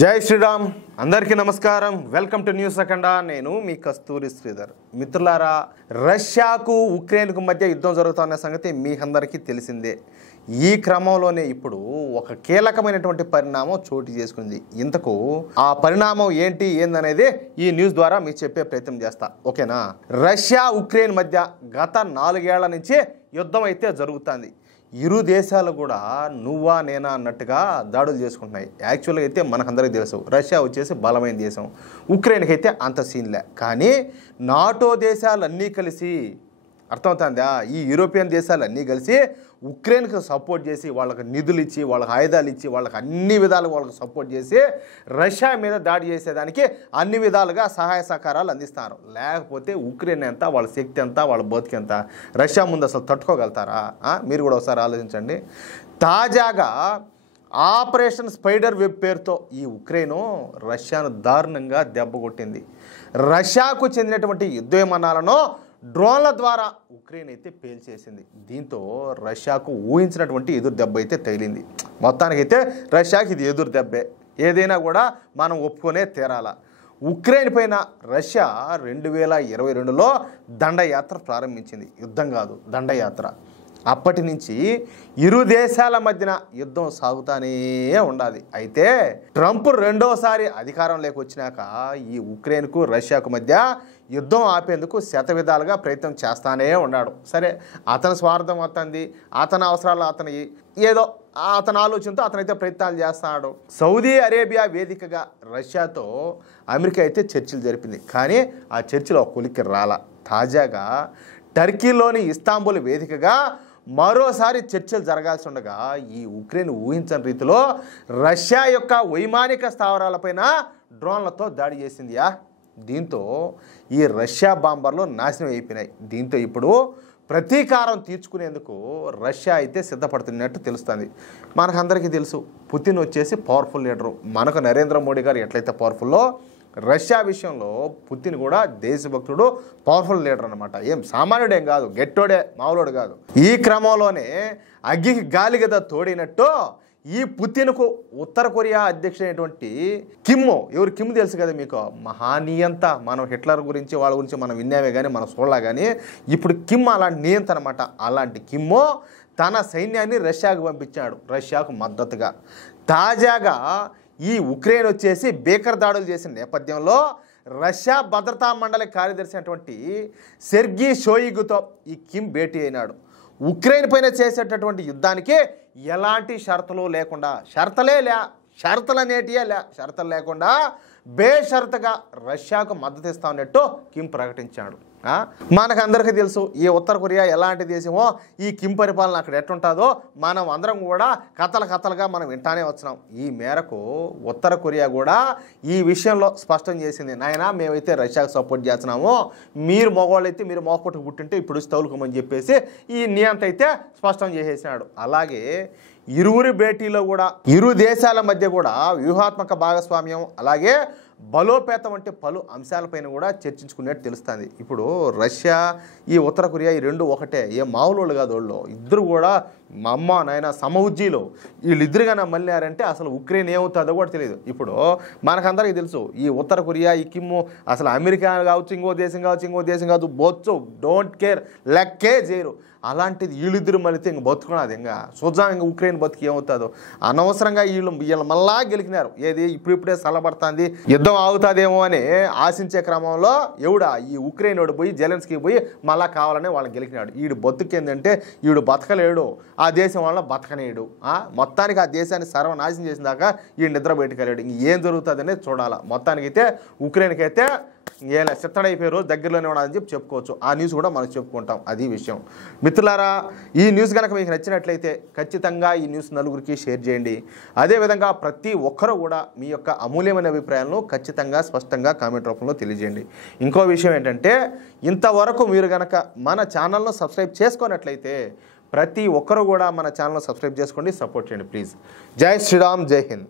జై శ్రీరామ్ అందరికీ నమస్కారం వెల్కమ్ టు న్యూస్ అఖండ నేను మీ కస్తూరి శ్రీధర్ మిత్రులారా రష్యాకు ఉక్రెయిన్కు మధ్య యుద్ధం జరుగుతున్న సంగతి మీ అందరికీ తెలిసిందే ఈ క్రమంలోనే ఇప్పుడు ఒక కీలకమైనటువంటి పరిణామం చోటు చేసుకుంది ఇంతకు ఆ పరిణామం ఏందనేది ఈ న్యూస్ ద్వారా మీకు చెప్పే ప్రయత్నం చేస్తా ఓకేనా రష్యా ఉక్రెయిన్ మధ్య గత 4 ఏళ్ల నుంచి యుద్ధం అయితే జరుగుతుంది ఇరు దేశాలు కూడా నువ్వా నేనా అన్నట్టుగా దాడులు చేసుకుంటున్నాయి యాక్చువల్గా అయితే మనకందరికీ తెలుసు రష్యా వచ్చేసి బలమైన దేశం ఉక్రెయిన్కి అయితే అంత సీన్లే కానీ నాటో దేశాలన్నీ కలిసి అర్థమవుతుందా ఈ యూరోపియన్ దేశాలన్నీ కలిసి ఉక్రెయిన్కి సపోర్ట్ చేసి వాళ్ళకి నిధులు ఇచ్చి వాళ్ళకి ఆయుధాలు ఇచ్చి వాళ్ళకి అన్ని విధాలుగా వాళ్ళకి సపోర్ట్ చేసి రష్యా మీద దాడి చేసేదానికి అన్ని విధాలుగా సహాయ సహకారాలు అందిస్తారు లేకపోతే ఉక్రెయిన్ ఎంత వాళ్ళ శక్తి ఎంత వాళ్ళ బతికి ఎంత రష్యా ముందు అసలు తట్టుకోగలుగుతారా మీరు కూడా ఒకసారి ఆలోచించండి తాజాగా ఆపరేషన్ స్పైడర్ వెబ్ పేరుతో ఈ ఉక్రెయిన్ రష్యాను దారుణంగా దెబ్బకొట్టింది రష్యాకు చెందినటువంటి యుద్ధ విమానాలను డ్రోన్ల ద్వారా ఉక్రెయిన్ అయితే పేల్చేసింది దీంతో రష్యాకు ఊహించినటువంటి ఎదురు దెబ్బ అయితే తగిలింది మొత్తానికైతే రష్యాకి ఇది ఎదురు దెబ్బే ఏదైనా కూడా మనం ఒప్పుకొనే తీరాల ఉక్రెయిన్ పైన రష్యా 2022లో దండయాత్ర ప్రారంభించింది యుద్ధం కాదు దండయాత్ర అప్పటి నుంచి ఇరు దేశాల మధ్యన యుద్ధం సాగుతానే ఉండాలి అయితే ట్రంప్ రెండోసారి అధికారంలోకి వచ్చినాక ఈ ఉక్రెయిన్కు రష్యాకు మధ్య యుద్ధం ఆపేందుకు శతవిధాలుగా ప్రయత్నం చేస్తానే ఉన్నాడు సరే అతని స్వార్థం అవుతుంది అతని అవసరాలు అతని ఏదో అతని ఆలోచనతో అతనైతే ప్రయత్నాలు చేస్తున్నాడు సౌదీ అరేబియా వేదికగా రష్యాతో అమెరికా అయితే చర్చలు జరిపింది కానీ ఆ చర్చలో కొలిక్కి రాల తాజాగా టర్కీలోని ఇస్తాంబుల్ వేదికగా మరోసారి చర్చలు జరగాల్సి ఉండగా ఈ ఉక్రెయిన్ ఊహించని రీతిలో రష్యా యొక్క వైమానిక స్థావరాలపైన డ్రోన్లతో దాడి చేసిందియా దీంతో ఈ రష్యా బాంబర్లు నాశనం అయిపోయినాయి దీంతో ఇప్పుడు ప్రతీకారం తీర్చుకునేందుకు రష్యా అయితే సిద్ధపడుతున్నట్టు తెలుస్తుంది మనకందరికీ తెలుసు పుతిన్ వచ్చేసి పవర్ఫుల్ లీడరు మనకు నరేంద్ర మోడీ గారు ఎట్లయితే పవర్ఫుల్లో రష్యా విషయంలో పుతిన్ కూడా దేశభక్తుడు పవర్ఫుల్ లీడర్ అనమాట ఏం సామాన్యుడేం కాదు గెట్టోడే మామూలుడు కాదు ఈ క్రమంలోనే అగ్గికి గాలి గద తోడినట్టు ఈ పుతిన్కు ఉత్తర కొరియా అధ్యక్షుడైనటువంటి ఎవరు కిమ్ తెలుసు కదా మీకు మహానీయంత మనం హిట్లర్ గురించి వాళ్ళ గురించి మనం విన్నామే కానీ మనం చూడలా కానీ ఇప్పుడు కిమ్ అలాంటి నియంత అనమాట అలాంటి కిమ్ తన సైన్యాన్ని రష్యాకు పంపించాడు రష్యాకు మద్దతుగా తాజాగా ఈ ఉక్రెయిన్ వచ్చేసి బేకర్ దాడులు చేసిన నేపథ్యంలో రష్యా భద్రతా మండలి కార్యదర్శి అయినటువంటి సెర్గీ షోయిగుతో ఈ కిమ్ భేటీ అయినాడు ఉక్రెయిన్ పైన చేసేటటువంటి యుద్ధానికి ఎలాంటి షరతులు లేకుండా షరతులు లేకుండా బేషరతుగా రష్యాకు మద్దతు ఇస్తామన్నట్టు కిమ్ ప్రకటించాడు మనకందరికీ తెలుసు ఈ ఉత్తర కొరియా ఎలాంటి దేశమో ఈ కిమ్ పరిపాలన అక్కడ ఎట్టుంటుందో మనం అందరం కూడా కథలుగా మనం వింటానే వచ్చినాం ఈ మేరకు ఉత్తర కొరియా కూడా ఈ విషయంలో స్పష్టం చేసింది నాయనా మేమైతే రష్యాకు సపోర్ట్ చేస్తున్నాము మీరు మగవాళ్ళు అయితే మీరు మోపట్టుకు పుట్టింటే ఇప్పుడు తౌలుకోమని చెప్పేసి ఈ నియంత అయితే స్పష్టం చేసేసినాడు అలాగే ఇరువురి భేటీలో కూడా ఇరు దేశాల మధ్య కూడా వ్యూహాత్మక భాగస్వామ్యం అలాగే బలోపేతం వంటి పలు అంశాలపైన కూడా చర్చించుకునేట్టు తెలుస్తుంది ఇప్పుడు రష్యా ఈ ఉత్తర కొరియా ఈ రెండు ఒకటే ఏ మామూలు కాదు వాళ్ళు ఇద్దరు కూడా మా అమ్మ నాయన సమఉజ్జీలు వీళ్ళిద్దరుగా మళ్ళారంటే అసలు ఉక్రెయిన్ ఏమవుతుందో కూడా తెలియదు ఇప్పుడు మనకందరికీ తెలుసు ఈ ఉత్తర కొరియా ఈ కిమ్ము అసలు అమెరికా కావచ్చు ఇంకో దేశం కావచ్చు బొచ్చు డోంట్ కేర్ లెక్కే చేయరు అలాంటిది వీళ్ళిద్దరు మళ్ళీ ఇంక బతుకున్నది ఇంకా చూద్దాం ఇంకా ఉక్రెయిన్ బతికి ఏమవుతుందో అనవసరంగా వీళ్ళు మళ్ళా గెలికినారు ఏది ఇప్పుడిప్పుడే సలబడుతుంది యుద్ధం ఆగుతుందేమో అని ఆశించే క్రమంలో ఈ ఉక్రెయిన్ వాడు పోయి జెలెన్స్కీ పోయి మళ్ళా కావాలని వాళ్ళని గెలికినాడు వీడు బతుకేందంటే వీడు బతకలేడు ఆ దేశం వల్ల బతకనేడు మొత్తానికి ఆ దేశాన్ని సర్వనాశనం చేసిన దాకా ఈ నిద్ర బయటకెళ్ళాడు ఇంక ఏం జరుగుతుంది అనేది చూడాలి మొత్తానికైతే ఉక్రెయిన్కి అయితే ఏలా చిత్తడైపోయే రోజు దగ్గరలోనే ఉండాలని చెప్పుకోవచ్చు ఆ న్యూస్ కూడా మనం చెప్పుకుంటాం అది విషయం మిత్రులారా ఈ న్యూస్ కనుక మీకు నచ్చినట్లయితే ఖచ్చితంగా ఈ న్యూస్ నలుగురికి షేర్ చేయండి అదేవిధంగా ప్రతి ఒక్కరూ కూడా మీ యొక్క అమూల్యమైన అభిప్రాయాలను ఖచ్చితంగా స్పష్టంగా కామెంట్ రూపంలో తెలియజేయండి ఇంకో విషయం ఏంటంటే ఇంతవరకు మీరు కనుక మన ఛానల్ను సబ్స్క్రైబ్ చేసుకున్నట్లయితే ప్రతి ఒక్కరూ కూడా మన ఛానల్ను సబ్స్క్రైబ్ చేసుకోండి సపోర్ట్ చేయండి ప్లీజ్ జై శ్రీరామ్ జై హింద్